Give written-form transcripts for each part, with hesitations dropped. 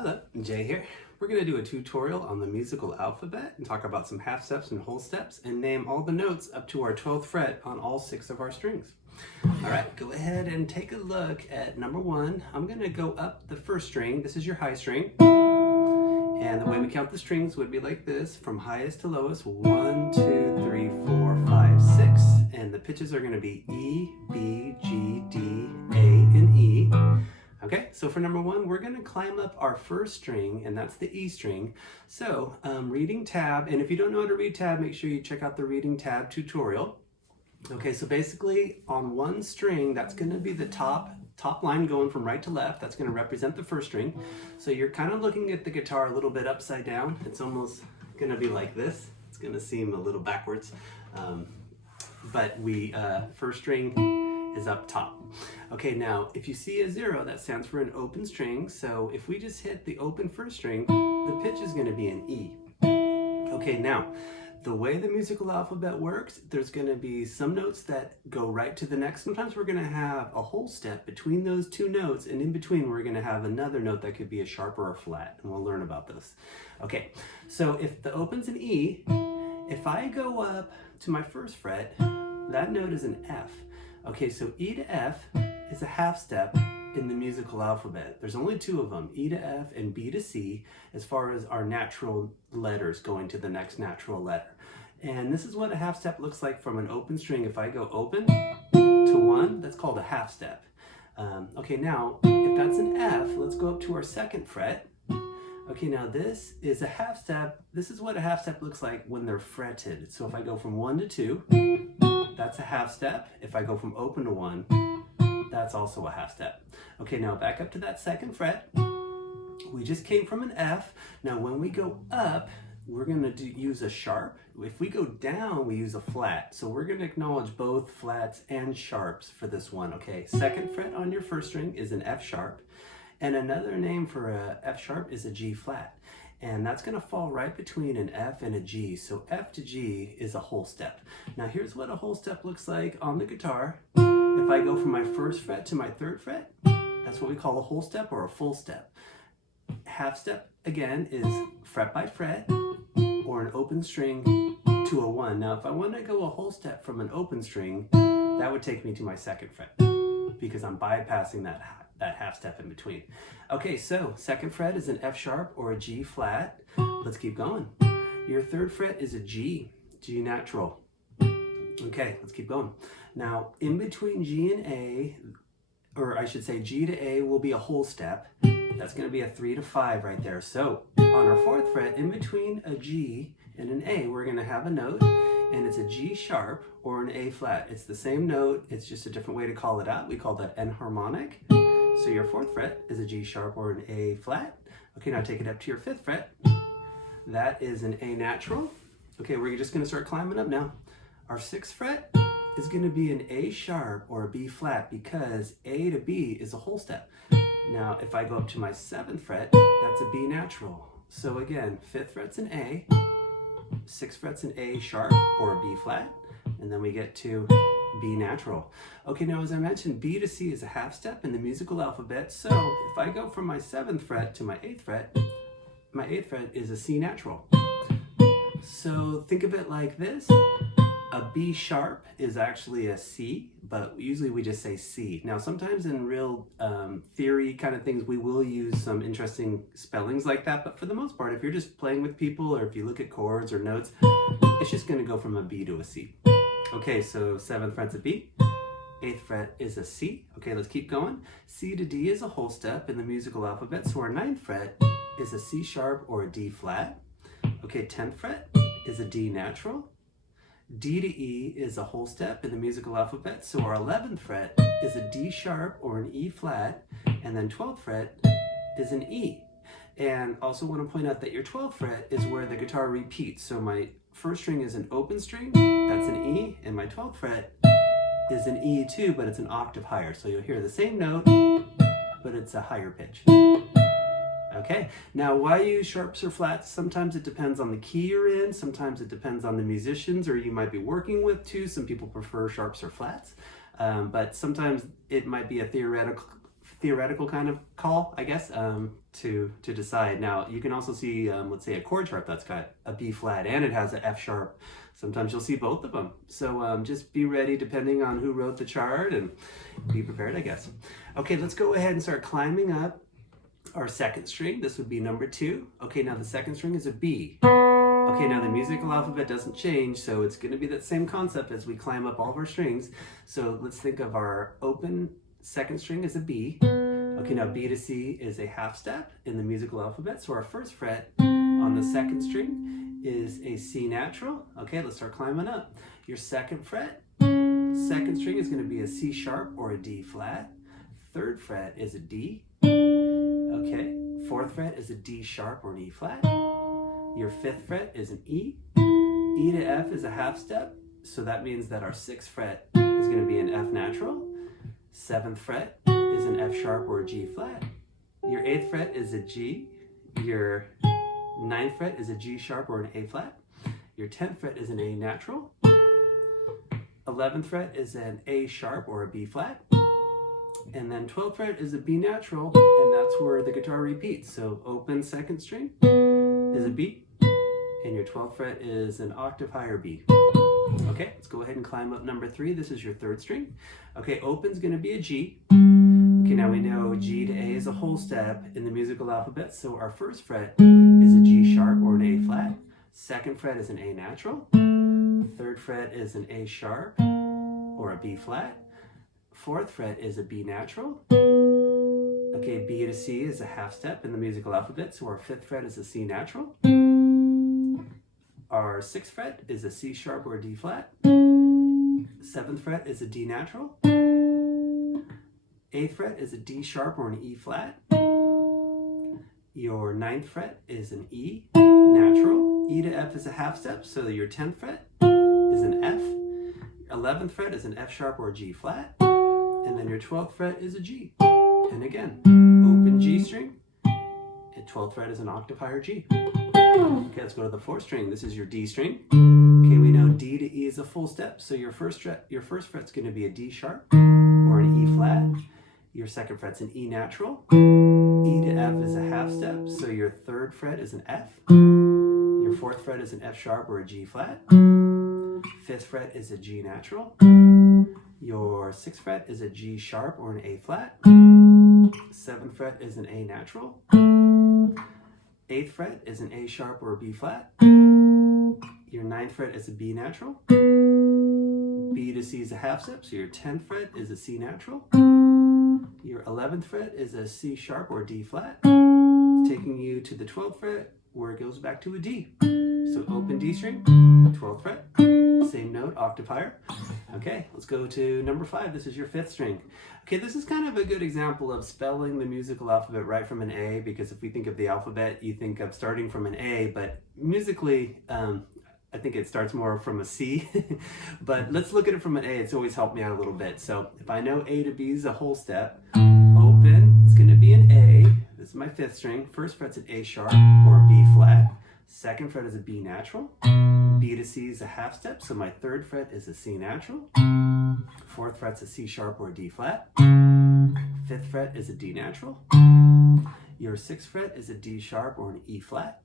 Hello, Jay here. We're going to do a tutorial on the musical alphabet and talk about some half steps and whole steps and name all the notes up to our 12th fret on all 6 of our strings. All right, go ahead and take a look at number 1. I'm going to go up the first string. This is your high string. And the way we count the strings would be like this, from highest to lowest, 1, 2, 3, 4, 5, 6. And the pitches are going to be E, B, G, D, A, and E. Okay, so for number 1, we're going to climb up our first string, and that's the E string. So, reading tab, and if you don't know how to read tab, make sure you check out the reading tab tutorial. Okay, so basically on one string, that's going to be the top line going from right to left. That's going to represent the first string. So you're kind of looking at the guitar a little bit upside down. It's almost going to be like this. It's going to seem a little backwards, but first string is up top. Okay, now if you see a 0, that stands for an open string. So if we just hit the open first string, the pitch is going to be an E. Okay, now the way the musical alphabet works, there's going to be some notes that go right to the next. Sometimes we're going to have a whole step between those two notes, and in between we're going to have another note that could be a sharp or a flat, and we'll learn about those. Okay, so if the open's an E, if I go up to my first fret, that note is an F. Okay, so E to F is a half step in the musical alphabet. There's only 2 of them, E to F and B to C, as far as our natural letters going to the next natural letter. And this is what a half step looks like from an open string. If I go open to 1, that's called a half step. Okay, now if that's an F, let's go up to our second fret. Okay, now this is a half step. This is what a half step looks like when they're fretted. So if I go from 1 to 2, that's a half step. If I go from open to 1, that's also a half step. Okay, now back up to that second fret. We just came from an F. Now when we go up, we're going to use a sharp. If we go down, we use a flat. So we're going to acknowledge both flats and sharps for this one. Okay, second fret on your first string is an F sharp. And another name for a F sharp is a G flat. And that's going to fall right between an F and a G. So F to G is a whole step. Now here's what a whole step looks like on the guitar. If I go from my first fret to my third fret, that's what we call a whole step or a full step. Half step, again, is fret by fret or an open string to a 1. Now if I want to go a whole step from an open string, that would take me to my second fret because I'm bypassing that half step in between. Okay, so second fret is an F sharp or a G flat. Let's keep going. Your third fret is a G natural. Okay, let's keep going. Now, in between G and A, or I should say G to A will be a whole step. That's going to be a 3 to 5 right there. So on our fourth fret, in between a G and an A, we're going to have a note, and it's a G sharp or an A flat. It's the same note, it's just a different way to call it out. We call that enharmonic. So your fourth fret is a G sharp or an A flat. Okay, now take it up to your fifth fret. That is an A natural. Okay, we're just going to start climbing up now. Our sixth fret is going to be an A sharp or a B flat because A to B is a whole step. Now, if I go up to my 7th fret, that's a B natural. So again, 5th fret's an A, 6th fret's an A sharp or a B flat, and then we get to B natural. Okay, now as I mentioned, B to C is a half step in the musical alphabet. So if I go from my 7th fret to my 8th fret is a C natural. So think of it like this. A B sharp is actually a C, but usually we just say C. Now sometimes in real theory kind of things, we will use some interesting spellings like that, but for the most part, if you're just playing with people or if you look at chords or notes, it's just going to go from a B to a C. Okay, so 7th fret's a B, 8th fret is a C. Okay, let's keep going. C to D is a whole step in the musical alphabet, so our 9th fret is a C sharp or a D flat. Okay, 10th fret is a D natural. D to E is a whole step in the musical alphabet, so our 11th fret is a D sharp or an E flat, and then 12th fret is an E. And also want to point out that your 12th fret is where the guitar repeats. So my first string is an open string, that's an E, and my 12th fret is an E too, but it's an octave higher. So you'll hear the same note, but it's a higher pitch. Okay, now why use sharps or flats? Sometimes it depends on the key you're in, sometimes it depends on the musicians or you might be working with too. Some people prefer sharps or flats, but sometimes it might be a theoretical kind of call, I guess, to decide. Now, you can also see, let's say, a chord chart that's got a B flat and it has an F sharp. Sometimes you'll see both of them. So just be ready depending on who wrote the chart and be prepared, I guess. Okay, let's go ahead and start climbing up our second string. This would be number 2. Okay, now the second string is a B. Okay, now the musical alphabet doesn't change, so it's going to be that same concept as we climb up all of our strings. So let's think of our open second string as a B. Okay, now B to C is a half step in the musical alphabet. So our first fret on the second string is a C natural. Okay, let's start climbing up. Your second fret, second string is going to be a C sharp or a D flat. Third fret is a D. Okay, fourth fret is a D sharp or an E flat. Your fifth fret is an E. E to F is a half step, so that means that our sixth fret is going to be an F natural. Seventh fret is an F sharp or a G flat. Your eighth fret is a G. Your ninth fret is a G sharp or an A flat. Your 10th fret is an A natural. 11th fret is an A sharp or a B flat. And then 12th fret is a B natural, and that's where the guitar repeats. So open second string is a B, and your 12th fret is an octave higher B. Okay, let's go ahead and climb up number 3. This is your third string. Okay, open's going to be a G. Okay, now we know G to A is a whole step in the musical alphabet, so our first fret is a G sharp or an A flat. Second fret is an A natural. Third fret is an A sharp or a B flat. Fourth fret is a B natural. Okay, B to C is a half step in the musical alphabet, so our fifth fret is a C natural. Our sixth fret is a C sharp or a D flat. Seventh fret is a D natural. Eighth fret is a D sharp or an E flat. Your ninth fret is an E natural. E to F is a half step, so your 10th fret is an F. 11th fret is an F sharp or a G flat. And then your 12th fret is a G. And again, open G string. And 12th fret is an octave higher G. Okay, let's go to the fourth string. This is your D string. Okay, we know D to E is a full step, so your first fret's going to be a D sharp or an E flat. Your second fret's an E natural. E to F is a half step, so your third fret is an F. Your fourth fret is an F sharp or a G flat. Fifth fret is a G natural. Your sixth fret is a G sharp or an A flat. Seventh fret is an A natural. Eighth fret is an A sharp or a B flat. Your ninth fret is a B natural. B to C is a half step, so your 10th fret is a C natural. Your 11th fret is a C sharp or D flat, taking you to the 12th fret where it goes back to a D. So open D string, 12th fret, same note, octave higher. Okay, let's go to number 5. This is your fifth string. Okay, this is kind of a good example of spelling the musical alphabet right from an A, because if we think of the alphabet, you think of starting from an A, but musically, I think it starts more from a C, but let's look at it from an A. It's always helped me out a little bit. So if I know A to B is a whole step, open, it's going to be an A. This is my fifth string. First fret's an A sharp or a B flat. Second fret is a B natural. B to C is a half step, so my third fret is a C natural. Fourth fret's a C sharp or a D flat. Fifth fret is a D natural. Your sixth fret is a D sharp or an E flat.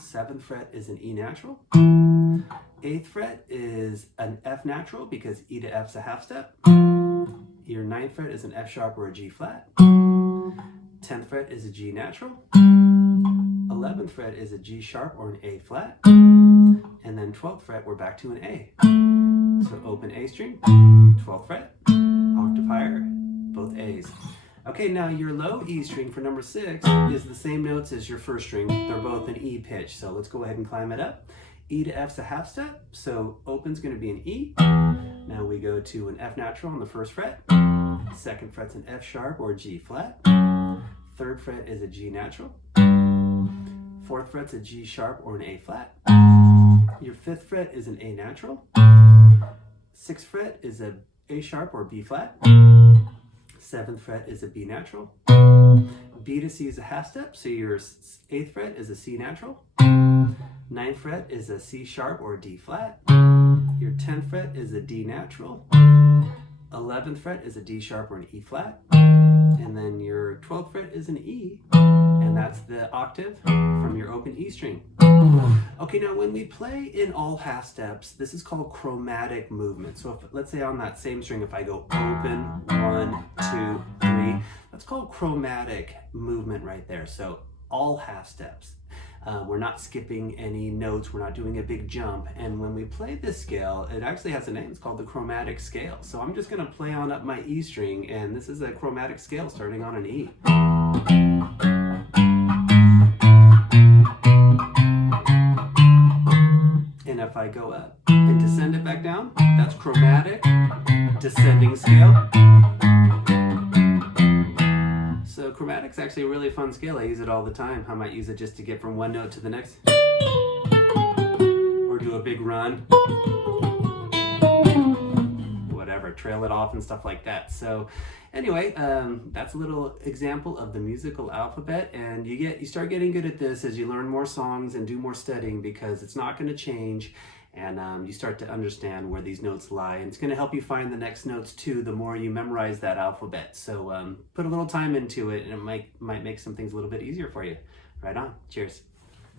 Seventh fret is an E natural. Eighth fret is an F natural because E to F's a half step. Your ninth fret is an F sharp or a G flat. 10th fret is a G natural. 11th fret is a G sharp or an A flat. And then 12th fret, we're back to an A. So open A string, 12th fret, octave higher, both A's. Okay, now your low E string for number 6 is the same notes as your first string. They're both an E pitch, so let's go ahead and climb it up. E to F's a half step, so open's going to be an E. Now we go to an F natural on the first fret. Second fret's an F sharp or G flat. Third fret is a G natural. Fourth fret's a G sharp or an A flat. Your fifth fret is an A natural. Sixth fret is a A sharp or B flat. Seventh fret is a B natural. B to C is a half step, so your eighth fret is a C natural. Ninth fret is a C sharp or D flat. Your 10th fret is a D natural. 11th fret is a D sharp or an E flat, and then your 12th fret is an E, and that's the octave from your open E string. Okay, now when we play in all half steps, this is called chromatic movement. So if, let's say on that same string, if I go open, 1, 2, 3, that's called chromatic movement right there. So all half steps. We're not skipping any notes, we're not doing a big jump, and when we play this scale, it actually has a name, it's called the chromatic scale. So I'm just going to play on up my E string, and this is a chromatic scale starting on an E. And if I go up and descend it back down, that's chromatic descending scale. So chromatic's actually a really fun scale. I use it all the time. I might use it just to get from one note to the next, or do a big run, whatever, trail it off and stuff like that. So anyway, that's a little example of the musical alphabet, and you start getting good at this as you learn more songs and do more studying, because it's not going to change, and you start to understand where these notes lie, and it's going to help you find the next notes too the more you memorize that alphabet. So put a little time into it, and it might make some things a little bit easier for you. Right on. Cheers.